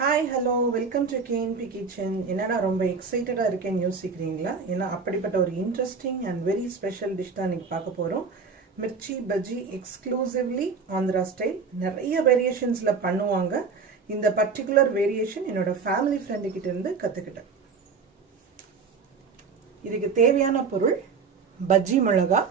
Hi hello welcome to KNP kitchen. என்னடா ரொம்ப எக்ஸைட்டடாக இருக்கேன்னு யோசிக்கிறீங்களா? ஏன்னா அப்படிப்பட்ட ஒரு interesting and very special dish தான் இன்றைக்கி பார்க்க போகிறோம். Mirchi bajji exclusively Andhra style. நிறைய வேரியேஷன்ஸில் பண்ணுவாங்க. இந்த பர்டிகுலர் வேரியேஷன் என்னோட ஃபேமிலி ஃப்ரெண்டுக்கிட்ட இருந்து கற்றுக்கிட்டேன். இதுக்கு தேவையான பொருள் பஜ்ஜி மிளகா.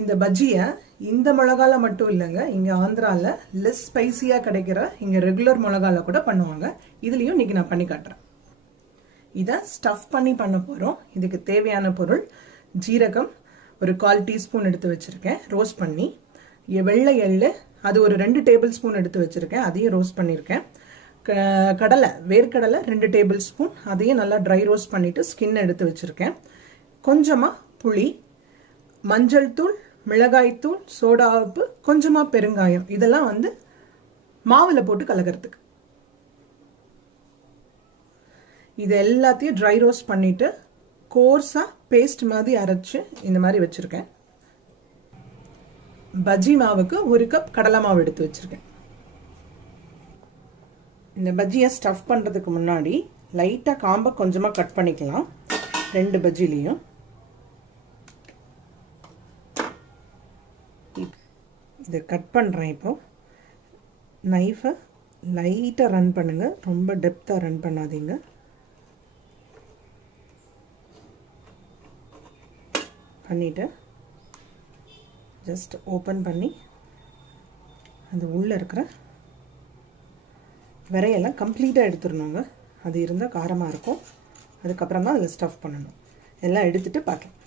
இந்த பஜ்ஜியை இந்த மிளகால மட்டும் இல்லைங்க, இங்கே ஆந்திராவில் லெஸ் ஸ்பைசியாக கிடைக்கிற இங்கே ரெகுலர் மிளகால கூட பண்ணுவாங்க. இதுலேயும் இன்றைக்கி நான் பண்ணி காட்டுறேன். இதை ஸ்டஃப் பண்ண போகிறோம். இதுக்கு தேவையான பொருள் ஜீரகம் ஒரு 1/4 டீஸ்பூன் எடுத்து வச்சுருக்கேன், ரோஸ்ட் பண்ணி. வெள்ளை எள்ளு அது ஒரு 2 டேபிள் ஸ்பூன் எடுத்து வச்சுருக்கேன், அதையும் ரோஸ்ட் பண்ணியிருக்கேன். கடலை வேர்க்கடலை 2 டேபிள் ஸ்பூன், அதையும் நல்லா ட்ரை ரோஸ்ட் பண்ணிவிட்டு ஸ்கின் எடுத்து வச்சுருக்கேன். கொஞ்சமாக புளி, மஞ்சள் தூள், மிளகாய் தூள், சோடா உப்பு, கொஞ்சமாக பெருங்காயம். இதெல்லாம் மாவில் போட்டு கலக்கிறதுக்கு. இது எல்லாத்தையும் ட்ரை ரோஸ்ட் பண்ணிவிட்டு கோர்ஸாக பேஸ்ட் மாதிரி அரைச்சி இந்த மாதிரி வச்சுருக்கேன். பஜ்ஜி மாவுக்கு 1 கப் கடலை மாவு எடுத்து வச்சுருக்கேன். இந்த பஜ்ஜியை ஸ்டஃப் பண்ணுறதுக்கு முன்னாடி லைட்டாக காம்பை கொஞ்சமாக கட் பண்ணிக்கலாம் 2 பஜ்ஜிலையும். இதை கட் பண்ணுறேன். இப்போ நைஃபை லைட்டாக ரன் பண்ணுங்கள், ரொம்ப டெப்த்தாக ரன் பண்ணாதீங்க. பண்ணிவிட்டு ஜஸ்ட் ஓப்பன் பண்ணி அது உள்ளே இருக்கிற விரையெல்லாம் கம்ப்ளீட்டாக எடுத்துடணுங்க. அது இருந்தால் காரமாக இருக்கும். அதுக்கப்புறம் தான் அதில் ஸ்டஃப் பண்ணணும். எல்லாம் எடுத்துகிட்டு பார்க்கலாம்.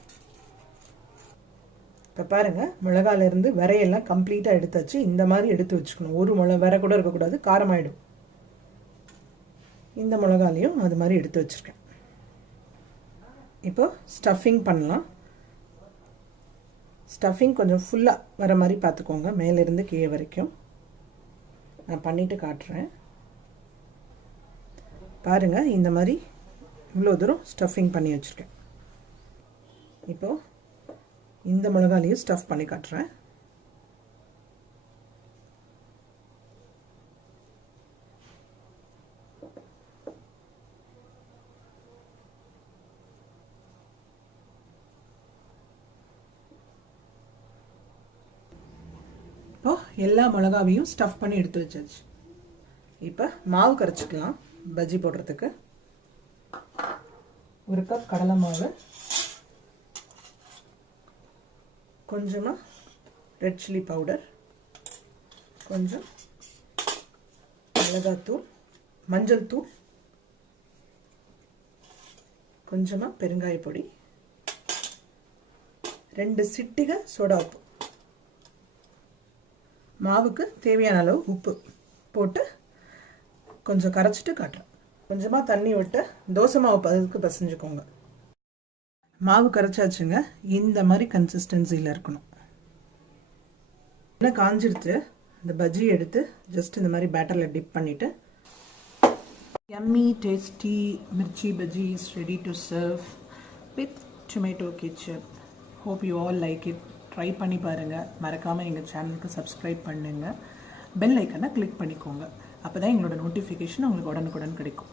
இப்போ பாருங்கள், மிளகாலேருந்து விரையெல்லாம் கம்ப்ளீட்டாக எடுத்தாச்சு. இந்த மாதிரி எடுத்து வச்சுக்கணும். ஒரு விரை கூட இருக்கக்கூடாது, காரமாயிடும். இந்த மிளகாலையும் அது மாதிரி எடுத்து வச்சுருக்கேன். இப்போ ஸ்டஃபிங் பண்ணலாம். ஸ்டஃபிங் கொஞ்சம் ஃபுல்லாக வர மாதிரி பார்த்துக்கோங்க, மேலேருந்து கீழே வரைக்கும். நான் பண்ணிவிட்டு காட்டுறேன். பாருங்கள், இந்த மாதிரி இவ்வளோ தூரம் ஸ்டஃபிங் பண்ணி வச்சுருக்கேன். இப்போது இந்த மிளகாலையும் ஸ்டஃப் பண்ணி காட்டுறேன். இப்போ எல்லா மிளகாவையும் ஸ்டஃப் பண்ணி எடுத்து வச்சாச்சு. இப்போ மாவு கரைச்சிக்கலாம். பஜ்ஜி போடுறதுக்கு 1 கப் கடலை மாவு, கொஞ்சமாக ரெட் சில்லி பவுடர், கொஞ்சம் மிளகாத்தூள், மஞ்சள் தூள், கொஞ்சமாக பெருங்காய பொடி, 2 சிட்டிகை சோடா உப்பு, மாவுக்கு தேவையான அளவு உப்பு போட்டு கொஞ்சம் கரைச்சிட்டு காட்டுறேன். கொஞ்சமாக தண்ணி விட்டு தோசை மாவு பதத்துக்கு பசைஞ்சுக்கோங்க. மாவு கரைச்சாச்சுங்க. இந்த மாதிரி கன்சிஸ்டன்சியில் இருக்கணும். என்ன காஞ்சிருச்சு. இந்த பஜ்ஜி எடுத்து ஜஸ்ட் இந்த மாதிரி பேட்டரில் டிப் பண்ணிவிட்டு yummy tasty mirchi bajji is ready to serve with tomato ketchup. Hope you all like it. Try பண்ணி பாருங்கள். மறக்காமல் எங்கள் சேனலுக்கு சப்ஸ்கிரைப் பண்ணுங்கள். பெல் ஐக்கனை கிளிக் பண்ணிக்கோங்க. அப்போ தான் எங்களோட நோட்டிஃபிகேஷன் உங்களுக்கு உடனுக்குடன் கிடைக்கும்.